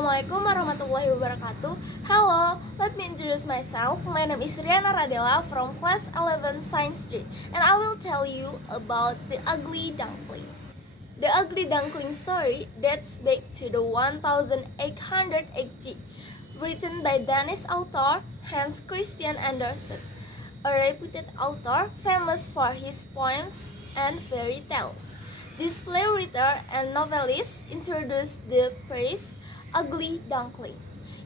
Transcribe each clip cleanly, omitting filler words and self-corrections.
Assalamualaikum warahmatullahi wabarakatuh. Hello, let me introduce myself. My name is Riana Radela from class 11 Science 3, and I will tell you about the ugly duckling. The ugly duckling story dates back to the 1880, written by Danish author Hans Christian Andersen, a reputed author famous for his poems and fairy tales. This playwriter and novelist introduced the phrase ugly duckling.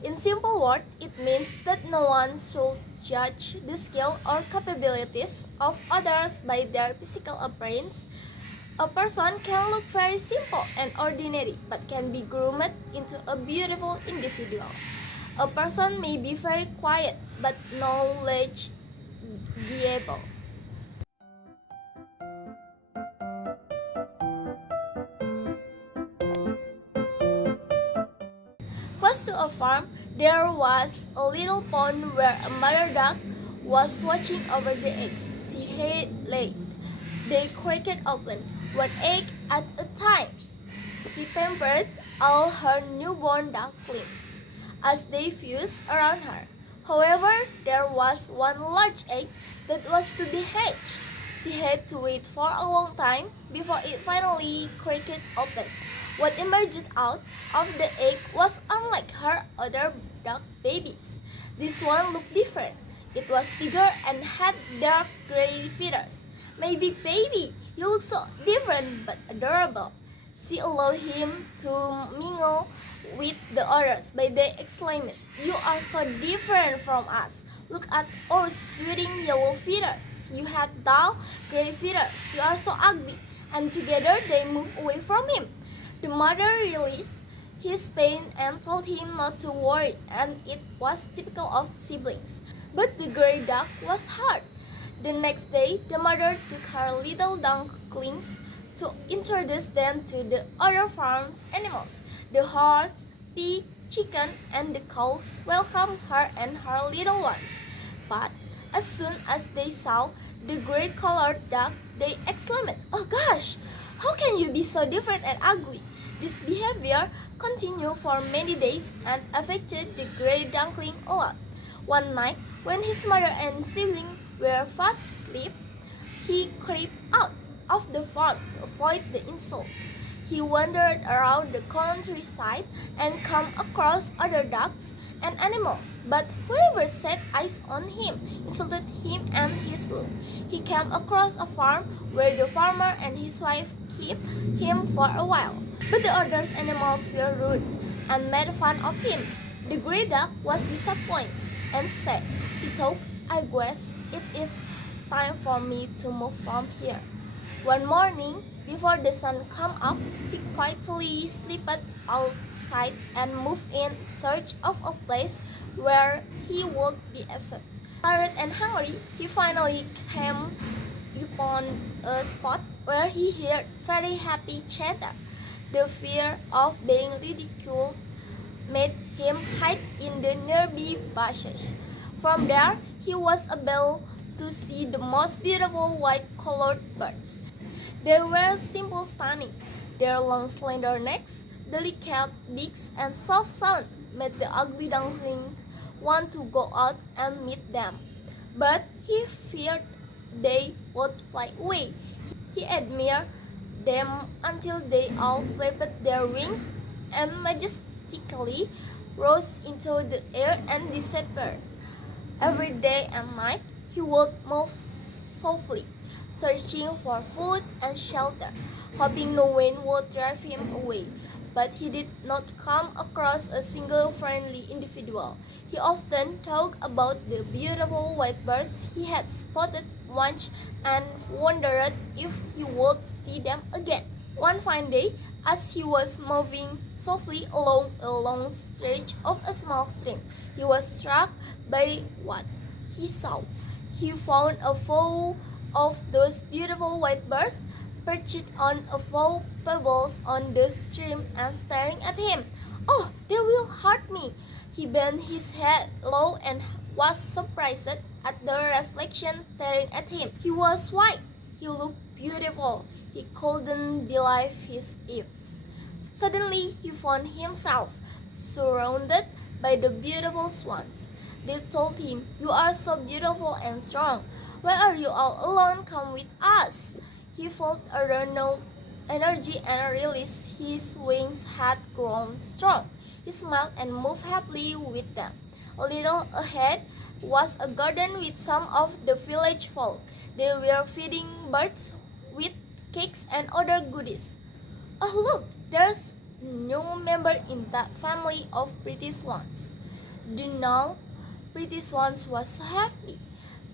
In simple words, it means that no one should judge the skill or capabilities of others by their physical appearance. A person can look very simple and ordinary but can be groomed into a beautiful individual. A person may be very quiet but knowledgeable. Close to a farm, there was a little pond where a mother duck was watching over the eggs she had laid. They cracked open, one egg at a time. She pampered all her newborn ducklings as they fussed around her. However, there was one large egg that was to be hatched. She had to wait for a long time before it finally cracked open. What emerged out of the egg was unlike her other duck babies. This one looked different. It was bigger and had dark gray feathers. "Maybe, baby, you look so different but adorable." She allowed him to mingle with the others, but they exclaimed, "You are so different from us. Look at our shooting yellow feathers. You have dull gray feathers. You are so ugly." And together they moved away from him. The mother released his pain and told him not to worry, and it was typical of siblings. But the gray duck was hurt. The next day, the mother took her little ducklings to introduce them to the other farm's animals. The horse, pig, chicken, and the cows welcomed her and her little ones. But as soon as they saw the gray-colored duck, they exclaimed, "Oh gosh, how can you be so different and ugly?" This behavior continued for many days and affected the gray duckling a lot. One night, when his mother and sibling were fast asleep, he crept out of the farm to avoid the insult. He wandered around the countryside and came across other ducks and animals, but whoever set eyes on him insulted him and his look. He came across a farm where the farmer and his wife kept him for a while, but the other animals were rude and made fun of him. The gray duck was disappointed and said he thought, "I guess it is time for me to move from here." One morning, before the sun came up, he quietly slipped outside and moved in search of a place where he would be accepted. Tired and hungry, he finally came upon a spot where he heard very happy chatter. The fear of being ridiculed made him hide in the nearby bushes. From there, he was able to see the most beautiful white-colored birds. They were simply stunning. Their long slender necks, delicate beaks, and soft sound made the ugly duckling want to go out and meet them. But he feared they would fly away. He admired them until they all flapped their wings and majestically rose into the air and disappeared. Every day and night he would move softly, searching for food and shelter, hoping no one would drive him away. But he did not come across a single friendly individual. He often talked about the beautiful white birds he had spotted once and wondered if he would see them again. One fine day, as he was moving softly along a long stretch of a small stream, he was struck by what he saw. He found a fowl of those beautiful white birds perched on a few pebbles on the stream and staring at him. "Oh, they will hurt me!" He bent his head low and was surprised at the reflection staring at him. He was white. He looked beautiful. He couldn't believe his eyes. Suddenly, he found himself surrounded by the beautiful swans. They told him, "You are so beautiful and strong. Why are you all alone? Come with us." He felt a renewed energy and realized his wings had grown strong. He smiled and moved happily with them. A little ahead was a garden with some of the village folk. They were feeding birds with cakes and other goodies. "Oh, look, there's a new member in that family of pretty swans." Do you know, pretty swans was so happy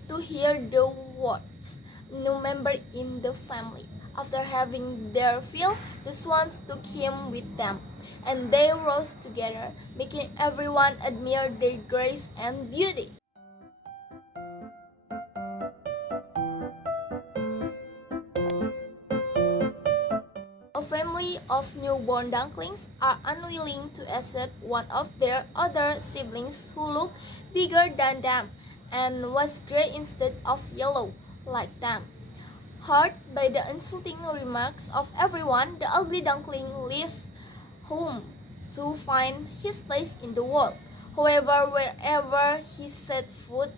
to hear the words "new member in the family." After having their fill, the swans took him with them, and they rose together, making everyone admire their grace and beauty. A family of newborn ducklings are unwilling to accept one of their other siblings who looked bigger than them and was gray instead of yellow like them. Hurt by the insulting remarks of everyone, the ugly duckling left home to find his place in the world. However, wherever he set foot,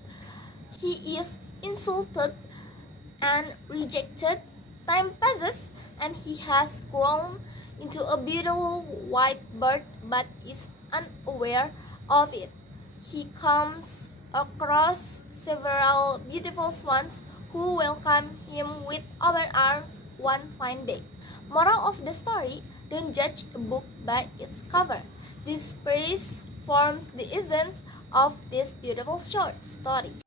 he is insulted and rejected. Time passes, and he has grown into a beautiful white bird but is unaware of it. He comes across several beautiful swans who welcome him with open arms one fine day. Moral of the story: don't judge a book by its cover. This praise forms the essence of this beautiful short story.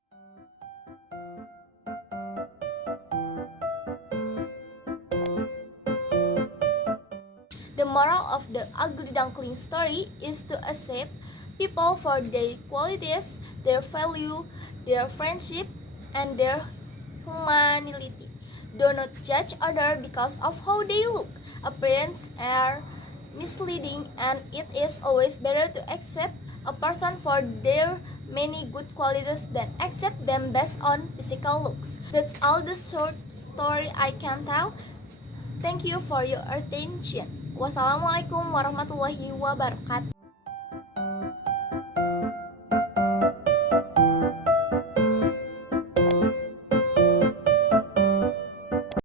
The moral of the ugly duckling story is to accept people for their qualities, their value, their friendship, and their humanity. Do not judge others because of how they look. Appearances are misleading, and it is always better to accept a person for their many good qualities than accept them based on physical looks. That's all the short story I can tell. Thank you for your attention. Wassalamualaikum warahmatullahi wabarakatuh.